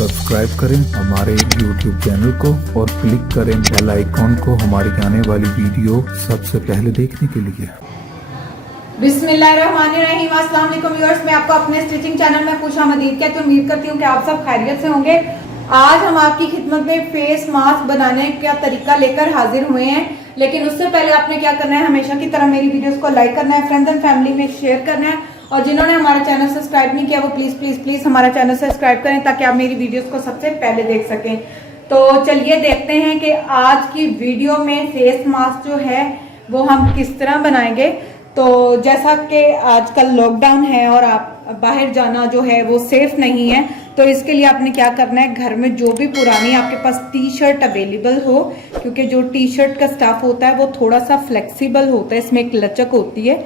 Subscribe करें हमारे YouTube channel को और क्लिक करें बेल आइकॉन को हमारी आने वाली वीडियो सबसे पहले देखने के लिए। बिस्मिल्लाहिर्रहमानिर्रहीम। अस्सलाम वालेकुम व्यूअर्स, मैं आपको अपने स्टिचिंग चैनल में खुशामदीद कहती हूँ। उम्मीद करती हूँ कि आप सब खैरियत से होंगे। आज हम आपकी खिदमत में फेस मास्क बनाने का तरीका लेकर हाजिर हुए हैं, लेकिन उससे पहले आपने क्या करना है, हमेशा की तरह मेरी वीडियोस को लाइक करना है, फ्रेंड्स एंड फैमिली में शेयर करना है, और जिन्होंने हमारा चैनल सब्सक्राइब नहीं किया वो प्लीज प्लीज प्लीज हमारा चैनल सब्सक्राइब करें ताकि आप मेरी वीडियोस को सबसे पहले देख सकें। तो चलिए देखते हैं कि आज की वीडियो में फेस मास्क जो है वो हम किस तरह बनाएंगे। तो जैसा कि आजकल लॉकडाउन है और आप बाहर जाना जो है वो सेफ नहीं है, तो इसके लिए आपने क्या करना है, घर में जो भी पुरानी आपके पास टी शर्ट अवेलेबल हो, क्योंकि जो टी शर्ट का स्टफ होता है वो थोड़ा सा फ्लेक्सिबल होता है, इसमें एक लचक होती है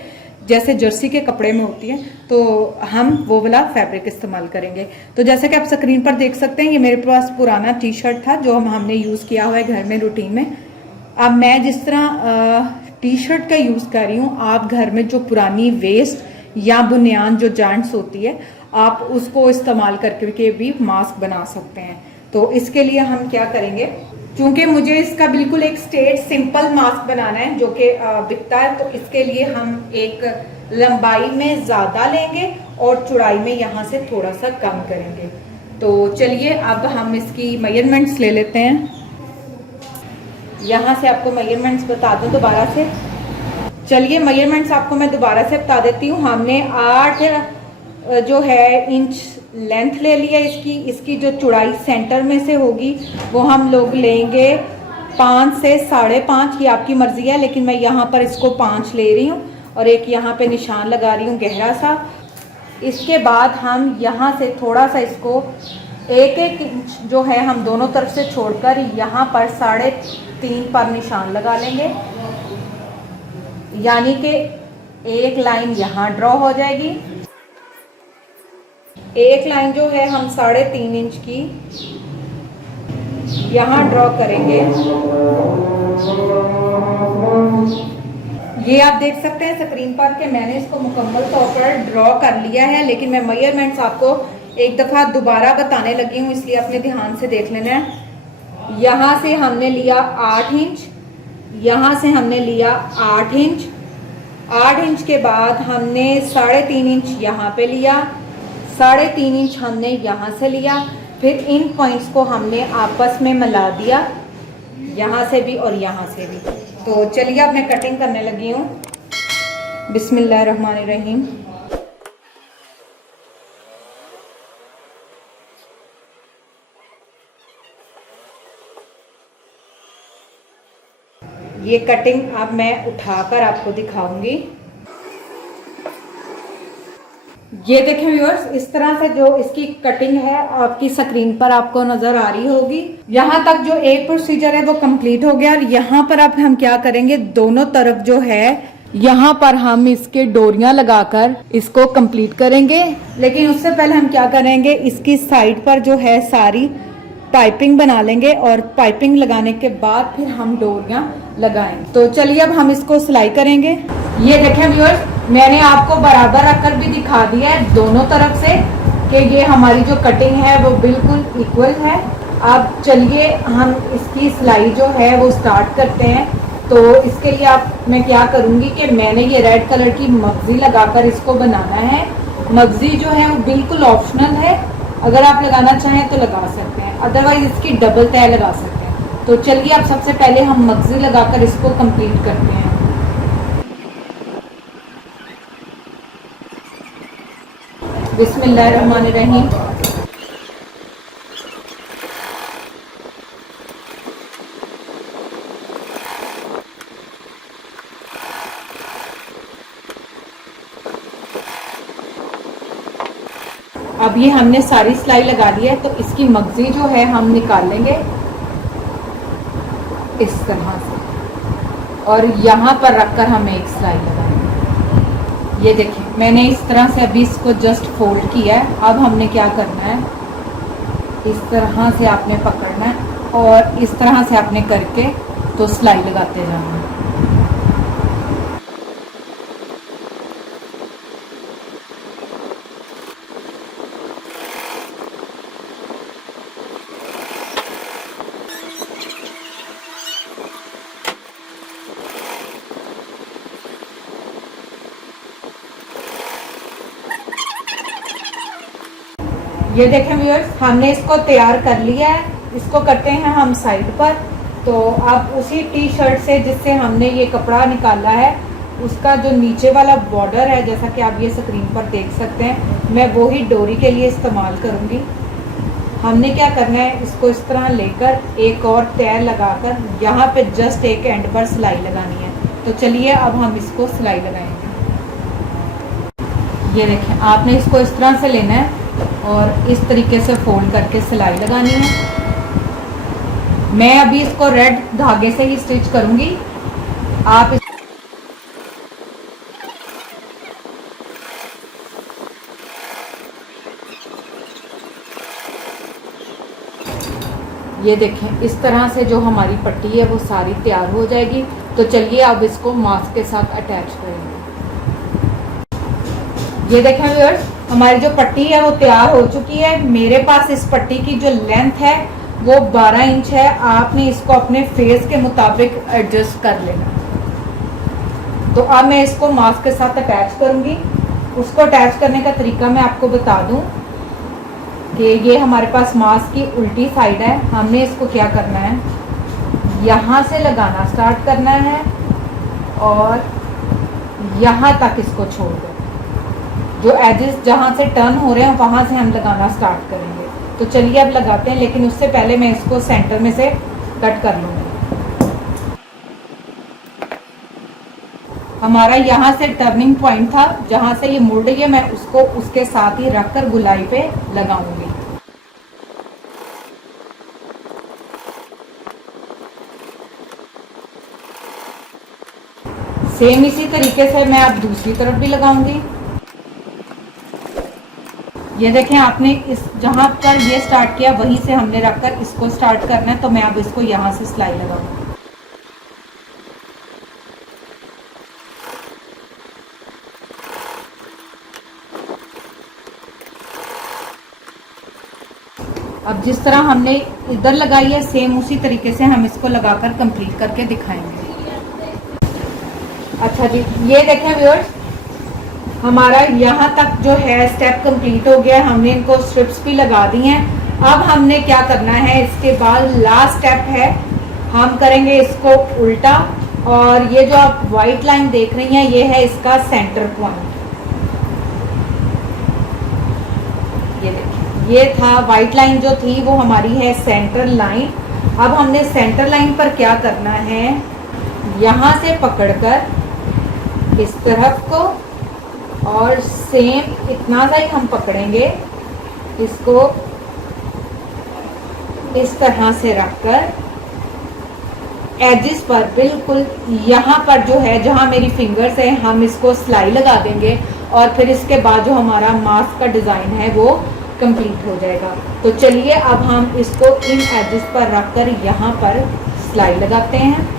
जैसे जर्सी के कपड़े में होती है, तो हम वो वाला फैब्रिक इस्तेमाल करेंगे। तो जैसे कि आप स्क्रीन पर देख सकते हैं, ये मेरे पास पुराना टी शर्ट था जो हमने यूज़ किया हुआ है घर में रूटीन में। अब मैं जिस तरह टी शर्ट का यूज़ कर रही हूँ, आप घर में जो पुरानी वेस्ट या बुनियान जो जॉइंट्स होती है आप उसको इस्तेमाल करके भी मास्क बना सकते हैं। तो इसके लिए हम क्या करेंगे, क्योंकि मुझे इसका बिल्कुल एक स्ट्रेट सिंपल मास्क बनाना है जो कि बिकता है, तो इसके लिए हम एक लंबाई में ज़्यादा लेंगे और चौड़ाई में यहाँ से थोड़ा सा कम करेंगे। तो चलिए अब हम इसकी मेजरमेंट्स ले लेते हैं। यहाँ से आपको मेजरमेंट्स बता दूँ दोबारा से। चलिए मेजरमेंट्स आपको मैं दोबारा से बता देती हूँ। हमने 8 जो है इंच लेंथ ले लिया इसकी जो चौड़ाई सेंटर में से होगी वो हम लोग लेंगे 5 से 5.5, ये आपकी मर्जी है, लेकिन मैं यहाँ पर इसको 5 ले रही हूँ और एक यहाँ पे निशान लगा रही हूँ गहरा सा। इसके बाद हम यहाँ से थोड़ा सा इसको 1 इंच जो है हम दोनों तरफ से छोड़कर यहाँ पर 3.5 पर निशान लगा लेंगे, यानी कि एक लाइन यहाँ ड्रॉ हो जाएगी। एक लाइन जो है हम 3.5 इंच की यहाँ ड्रॉ करेंगे। ये आप देख सकते हैं स्क्रीन पर कि मैंने इसको मुकम्मल तौर पर ड्रॉ कर लिया है, लेकिन मैं मेजरमेंट्स आपको एक दफ़ा दोबारा बताने लगी हूँ, इसलिए आपने ध्यान से देख लेना है। यहाँ से हमने लिया 8 इंच, यहाँ से हमने लिया 8 इंच, 8 इंच के बाद हमने 3.5 इंच यहाँ पे लिया, 3.5 इंच हमने यहाँ से लिया, फिर इन पॉइंट्स को हमने आपस में मिला दिया, यहाँ से भी और यहाँ से भी। तो चलिए अब मैं कटिंग करने लगी हूँ। बिस्मिल्लाहिर्रहमानिर्रहीम। ये कटिंग अब मैं उठाकर आपको दिखाऊंगी। ये देखें व्यूअर्स, इस तरह से जो इसकी कटिंग है आपकी स्क्रीन पर आपको नजर आ रही होगी। यहाँ तक जो एक प्रोसीजर है वो कंप्लीट हो गया, और यहाँ पर अब हम क्या करेंगे, दोनों तरफ जो है यहाँ पर हम इसके डोरियां लगाकर इसको कंप्लीट करेंगे। लेकिन उससे पहले हम क्या करेंगे, इसकी साइड पर जो है सारी पाइपिंग बना लेंगे, और पाइपिंग लगाने के बाद फिर हम डोरियां लगाएंगे। तो चलिए अब हम इसको सिलाई करेंगे। ये देखें व्यूअर्स, मैंने आपको बराबर रखकर भी दिखा दिया है दोनों तरफ से कि ये हमारी जो कटिंग है वो बिल्कुल इक्वल है। अब चलिए हम इसकी सिलाई जो है वो स्टार्ट करते हैं। तो इसके लिए आप मैं क्या करूँगी कि मैंने ये रेड कलर की मगजी लगाकर इसको बनाना है। मगजी जो है वो बिल्कुल ऑप्शनल है, अगर आप लगाना चाहें तो लगा सकते हैं, अदरवाइज इसकी डबल तय लगा सकते हैं। तो चलिए अब सबसे पहले हम मगजी लगाकर इसको कंप्लीट करते हैं। बिस्मिल्लाहिर्रहमानिर्रहीम। अब ये हमने सारी सिलाई लगा दी है, तो इसकी मगजी जो है हम निकाल लेंगे इस तरह से, और यहाँ पर रखकर हम एक सिलाई लगाएंगे। ये देखें मैंने इस तरह से अभी इसको जस्ट फोल्ड किया है। अब हमने क्या करना है, इस तरह से आपने पकड़ना है और इस तरह से आपने करके तो सिलाई लगाते जाना है। ये देखें व्यूअर्स, हमने इसको तैयार कर लिया है। इसको करते हैं हम साइड पर। तो अब उसी टी शर्ट से जिससे हमने ये कपड़ा निकाला है, उसका जो नीचे वाला बॉर्डर है, जैसा कि आप ये स्क्रीन पर देख सकते हैं, मैं वो ही डोरी के लिए इस्तेमाल करूँगी। हमने क्या करना है, इसको इस तरह लेकर एक और तैर लगाकर यहाँ पे जस्ट एक एंड पर सिलाई लगानी है। तो चलिए अब हम इसको सिलाई लगाएंगे। ये देखें, आपने इसको इस तरह से लेना है और इस तरीके से फोल्ड करके सिलाई लगानी है। मैं अभी इसको रेड धागे से ही स्टिच करूंगी। आप ये देखें, इस तरह से जो हमारी पट्टी है वो सारी तैयार हो जाएगी। तो चलिए अब इसको मास्क के साथ अटैच करेंगे। ये देखें व्यूअर्स, हमारी जो पट्टी है वो तैयार हो चुकी है। मेरे पास इस पट्टी की जो लेंथ है वो 12 इंच है। आपने इसको अपने फेस के मुताबिक एडजस्ट कर लेना। तो अब मैं इसको मास्क के साथ अटैच करूंगी। उसको अटैच करने का तरीका मैं आपको बता दूं कि ये हमारे पास मास्क की उल्टी साइड है। हमने इसको क्या करना है, यहाँ से लगाना स्टार्ट करना है और यहाँ तक इसको छोड़ दें। जो एजेस जहाँ से टर्न हो रहे हैं वहाँ से हम लगाना स्टार्ट करेंगे। तो चलिए अब लगाते हैं, लेकिन उससे पहले मैं इसको सेंटर में से कट कर लूँगी। हमारा यहाँ से टर्निंग पॉइंट था, जहाँ से ये मुड़ रही है, मैं उसको उसके साथ ही रखकर गुलाई पे लगाऊंगी। सेम इसी तरीके से मैं अब दूसरी तरफ भी लगाऊंगी। ये देखें, आपने इस जहाँ पर ये स्टार्ट किया वहीं से हमने रखकर इसको स्टार्ट करना है। तो मैं अब इसको यहाँ से सिलाई लगाऊंगी। अब जिस तरह हमने इधर लगाई है, सेम उसी तरीके से हम इसको लगाकर कंप्लीट करके दिखाएंगे। अच्छा जी, ये देखें व्यूअर्स, हमारा यहाँ तक जो है स्टेप कंप्लीट हो गया। हमने इनको स्ट्रिप्स भी लगा दी हैं। अब हमने क्या करना है, इसके बाद लास्ट स्टेप है, हम करेंगे इसको उल्टा। और ये जो आप व्हाइट लाइन देख रही हैं, ये है इसका सेंटर पॉइंट। ये देखिए, ये था व्हाइट लाइन जो थी वो हमारी है सेंटर लाइन। अब हमने सेंटर लाइन पर क्या करना है, यहाँ से पकड़कर इस तरफ को और सेम इतना सा ही हम पकड़ेंगे, इसको इस तरह से रखकर एजिस पर बिल्कुल यहाँ पर जो है, जहाँ मेरी फिंगर्स है, हम इसको सिलाई लगा देंगे। और फिर इसके बाद जो हमारा मास्क का डिज़ाइन है वो कंप्लीट हो जाएगा। तो चलिए अब हम इसको इन एजिस पर रखकर यहाँ पर सिलाई लगाते हैं।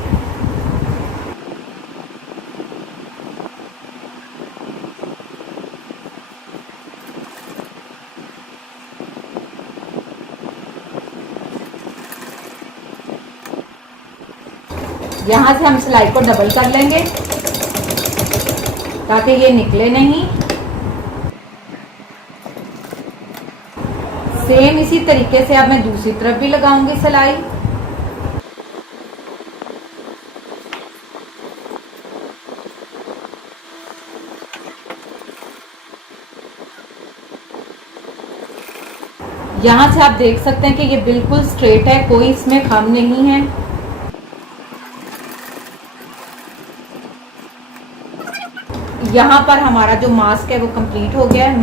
यहाँ से हम सिलाई को डबल कर लेंगे ताकि ये निकले नहीं। सेम इसी तरीके से अब मैं दूसरी तरफ भी लगाऊंगी सिलाई। यहाँ से आप देख सकते हैं कि ये बिल्कुल स्ट्रेट है, कोई इसमें खम नहीं है। यहाँ पर हमारा जो मास्क है वो कंप्लीट हो गया है।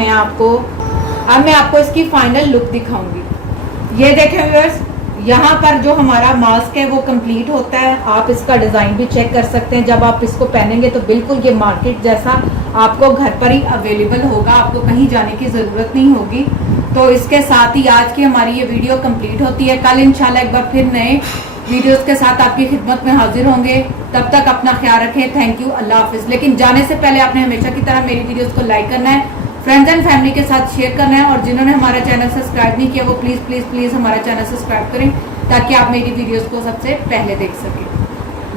अब मैं आपको इसकी फाइनल लुक दिखाऊंगी। ये देखें व्यूअर्स, यहाँ पर जो हमारा मास्क है वो कंप्लीट होता है। आप इसका डिज़ाइन भी चेक कर सकते हैं। जब आप इसको पहनेंगे तो बिल्कुल ये मार्केट जैसा आपको घर पर ही अवेलेबल होगा, आपको कहीं जाने की ज़रूरत नहीं होगी। तो इसके साथ ही आज की हमारी ये वीडियो कंप्लीट होती है। कल इंशाल्लाह एक बार फिर नए वीडियोस के साथ आपकी खिदमत में हाजिर होंगे। तब तक अपना ख्याल रखें। थैंक यू, अल्लाह हाफिज़। लेकिन जाने से पहले आपने हमेशा की तरह मेरी वीडियोस को लाइक करना है, फ्रेंड्स एंड फैमिली के साथ शेयर करना है, और जिन्होंने हमारा चैनल सब्सक्राइब नहीं किया वो प्लीज़ प्लीज़ प्लीज़ हमारा चैनल सब्सक्राइब करें ताकि आप मेरी वीडियोस को सबसे पहले देख सकें।